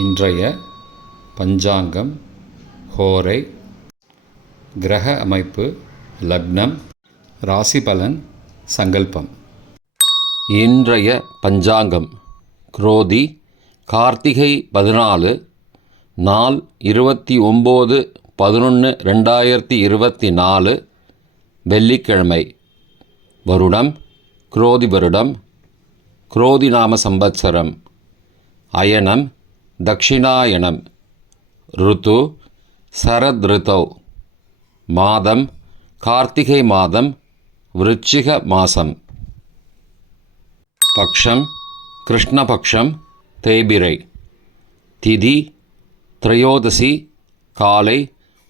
இன்றைய பஞ்சாங்கம், ஹோரை, கிரக அமைப்பு, லக்னம், ராசி பலன், சங்கல்பம். இன்றைய பஞ்சாங்கம் குரோதி கார்த்திகை 14, நாள் 29/11/2024, வெள்ளிக்கிழமை. வருடம் குரோதி வருடம், குரோதி நாம சம்பத்சரம். அயனம் தக்ஷிணாயனம். ருத்து சரத் ருத்தௌ. மாதம் கார்த்திகை மாதம், விருச்சிக மாசம். பக்ஷம் கிருஷ்ணபக்ஷம், தேய்பிறை. திதி திரையோதசி, காலை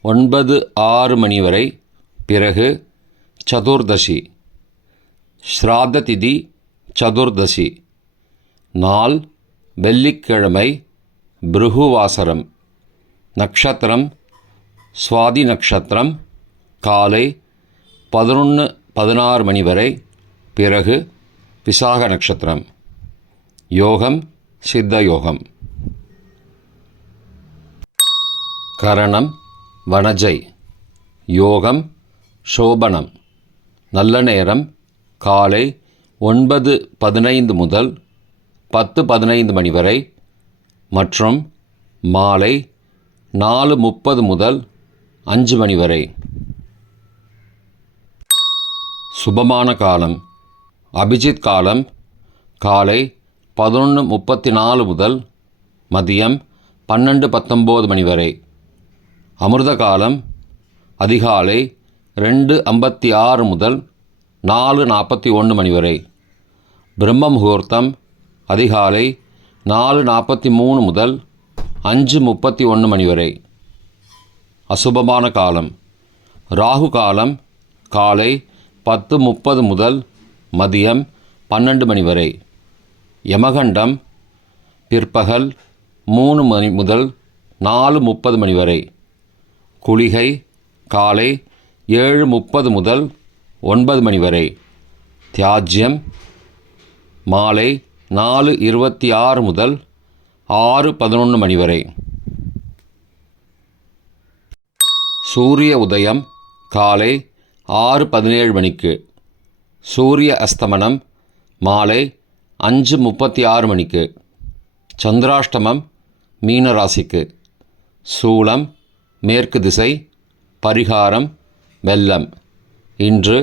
9:06 மணி வரை, பிறகு சதுர்தசி. ஸ்ராத்த திதி சதுர்தசி. நாள் வெள்ளிக்கிழமை, பிருகுவாசரம். நக்ஷத்திரம் சுவாதி நக்ஷத்திரம், காலை 11:16 மணி வரை, பிறகு விசாக நட்சத்திரம். யோகம் சித்த யோகம். கரணம் வனஜை. யோகம் சோபனம். நல்ல நேரம் காலை 9:15 முதல் 10:15 மணி வரை மற்றும் மாலை 4:30 முதல் 5 மணி வரை. சுபமான காலம் அபிஜித் காலம் காலை 11:34 முதல் மதியம் 12:19 மணி வரை. அமிர்த காலம் அதிகாலை 2:56 முதல் 4:41 மணி வரை. பிரம்ம முகூர்த்தம் அதிகாலை 4:43 முதல் 5:31 மணி வரை. அசுபமான காலம் ராகு காலம் காலை 10:30 முதல் மதியம் 12 மணி வரை. யமகண்டம் பிற்பகல் 3 மணி முதல் 4:30 மணி வரை. குளிகை காலை 7:30 முதல் 9 மணி வரை. தியாஜ்யம் மாலை 4:26 முதல் 6:11 மணி வரை. சூரிய உதயம் காலை 6:17 மணிக்கு. சூரிய அஸ்தமனம் மாலை 5:36 மணிக்கு. சந்திராஷ்டமம் மீன ராசிக்கு. சூலம் மேற்கு திசை. பரிகாரம் வெல்லம். இன்று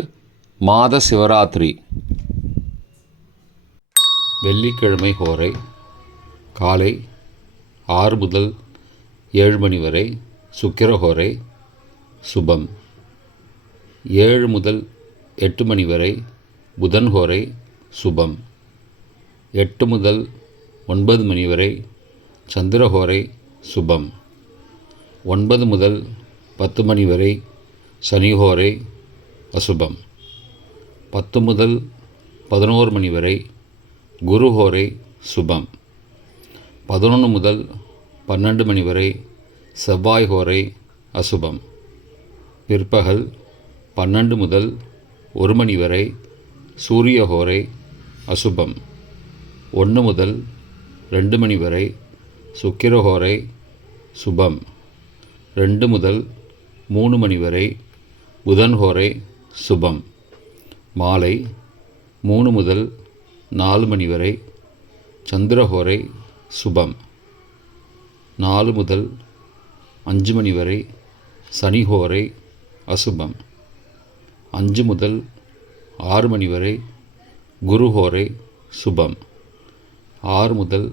மாத சிவராத்திரி. வெள்ளிக்கிழமை ஹோரை காலை 6 முதல் 7 மணி வரை, சுக்கிரஹோரை சுபம். 7 முதல் 8 மணி வரை, புதன் ஹோரை சுபம். 8 முதல் 9 மணி வரை, சந்திரஹோரை சுபம். 9 முதல் 10 மணி வரை, சனிஹோரை அசுபம். 10 முதல் 11 மணி வரை, குருஹோரை சுபம். 11 முதல் 12 மணி வரை, செவ்வாய் ஹோரை அசுபம். பிற்பகல் 12 முதல் 1 மணி வரை, சூரிய ஹோரை அசுபம். 1 முதல் 2 மணி வரை, சுக்கிரஹோரை சுபம். 2 முதல் 3 மணி வரை, புதன் ஹோரை சுபம். மாலை 3 முதல் 4 மணி வரை, சந்திரஹோரை சுபம். 4 முதல் 5 மணி வரை, சனிஹோரை அசுபம். 5 முதல் 6 மணி வரை, குருஹோரை சுபம். 6 முதல்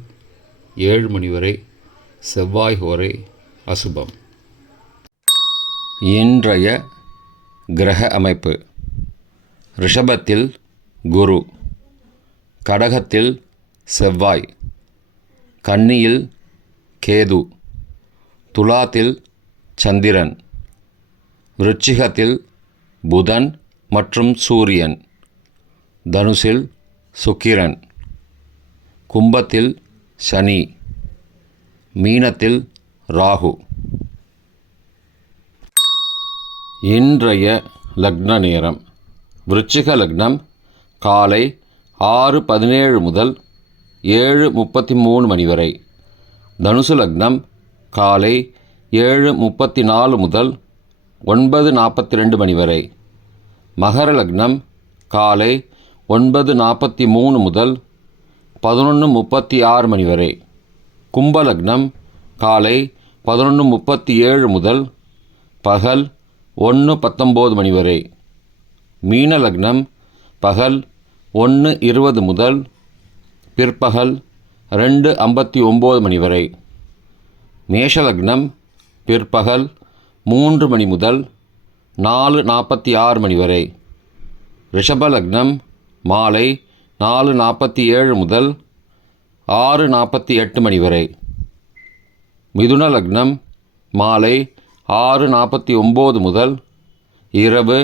7 மணி வரை, செவ்வாய் ஹோரை அசுபம். இன்றைய கிரக அமைப்பு. ரிஷபத்தில் குரு, கடகத்தில் செவ்வாய், கன்னியில் கேது, துலாத்தில் சந்திரன், விருச்சிகத்தில் புதன் மற்றும் சூரியன், தனுசில் சுக்கிரன், கும்பத்தில் சனி, மீனத்தில் ராகு. இன்றைய லக்ன நேரம். விருச்சிக லக்னம் காலை 6:17 முதல் 7:33 மணி வரை. தனுசு லக்னம் காலை 7:34 முதல் 9:42 மணி வரை. மகர லக்னம் காலை 9:43 முதல் 11:36 மணி வரை. கும்ப லக்னம் காலை 11:37 முதல் பகல் 1:19 மணி வரை. மீன லக்னம் பகல் 1:20 முதல் பிற்பகல் 2:59 மணி வரை. மேஷ லக்னம் பிற்பகல் 3 மணி முதல் 4:46 மணி வரை. ரிஷப லக்னம் மாலை 4:47 முதல் 6:48 மணி வரை. மிதுன லக்னம் மாலை 6:49 முதல் இரவு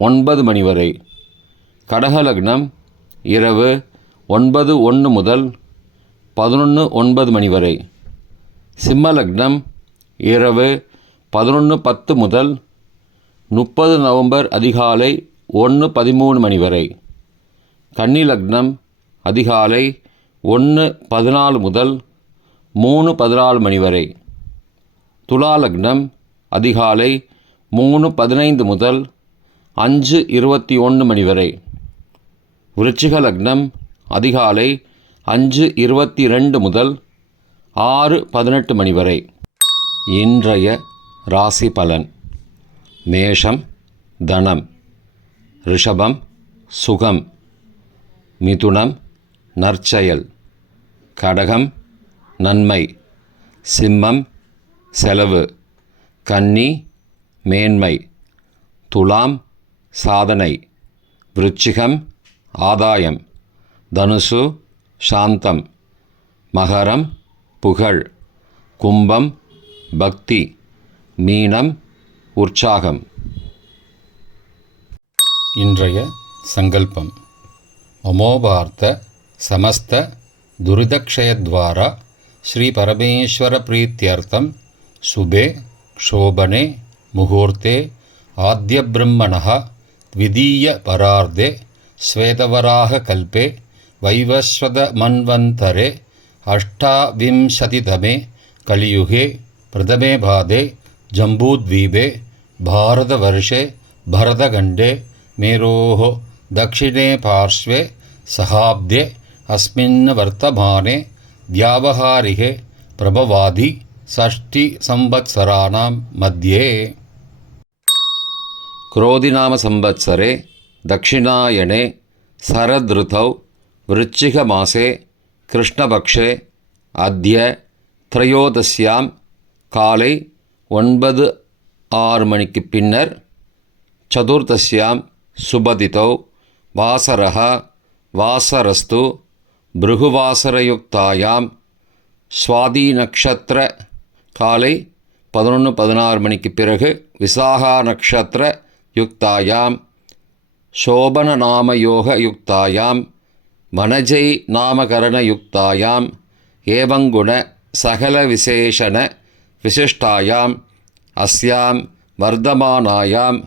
9 மணி வரை. கடக லக்னம் இரவு 9:01 முதல் 11:09 மணி வரை. சிம்ம லக்னம் இரவு 11:10 முதல் 30 நவம்பர் அதிகாலை 1:13 மணி வரை. கன்னி லக்னம் அதிகாலை 1:14 முதல் 3:14 மணி வரை. துலா லக்னம் அதிகாலை 3:15 முதல் 5:21 மணி வரை. விருச்சிக லக்னம் அதிகாலை 5:22 முதல் 6:18 மணி வரை. இன்றைய ராசி பலன். மேஷம் தனம், ரிஷபம் சுகம், மிதுனம் நற்செயல், கடகம் நன்மை, சிம்மம் செலவு, கன்னி மேன்மை, துலாம் சாதனை, விருச்சிகம் ஆதாயம், தனுசு சாந்தம், மகரம் புகழ், கும்பம் பக்தி, மீனம் உற்சாகம். இன்றைய சங்கல்பம். அமோபார்த்த சமஸ்த துரிதக்ஷயத்வாரா ஸ்ரீ பரமேஸ்வர பிரீத்யர்த்தம் சுபே க்ஷோபனே முகூர்த்தே ஆத்யப்ரம்மணः த்விதீய பரார்த்தே ஸ்வேதவராக கல்பே வைவஸ்வத மன்வந்தரே அஷ்டாவிம்சதிதமே கலியுகே பிரதமே பாதே ஜம்பூத்வீபே பாரதவர்ஷே பரதகண்டே மேரோः दक्षिणे पार्श्वे सहाब्दे अस्मिन् वर्तमाने व्यावहारिके प्रभवादि षष्टिसंवत्सराणां मध्ये. क्रोधिनामसंवत्सरे दक्षिणायने शरदृतौ वृश्चिकमासे कृष्णपक्षे अद्य त्रयोदश्यां काले 9:06 மணிக்கு பின்னர் சதுர்தஷ்யாம் சுபதிதௌ வாசரः வாசரஸ்து பிருகுவாசரயுக்தாயாம் ஸ்வாதி நக்ஷத்திர காலை 11:16 மணிக்கு பிறகு விசாகா நக்ஷத்திர யுக்தாயாம் சோபன நாமயோக யுக்தாயாம் மனஜை நாமகரண யுக்தாயாம் ஏவங்குண சகல விசேஷண விசிஷ்டாயாம் அஸ்யாம் வர்தமானாயாம்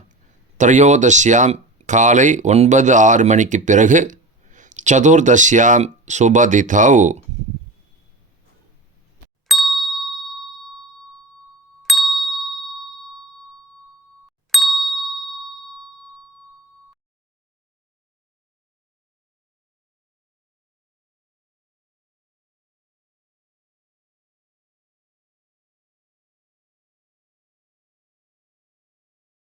த்ரயோதஷ்யாம் காலை 9:06 மணிக்கு பிறகு சதுர்தஷ்யாம் சுபதிதௌ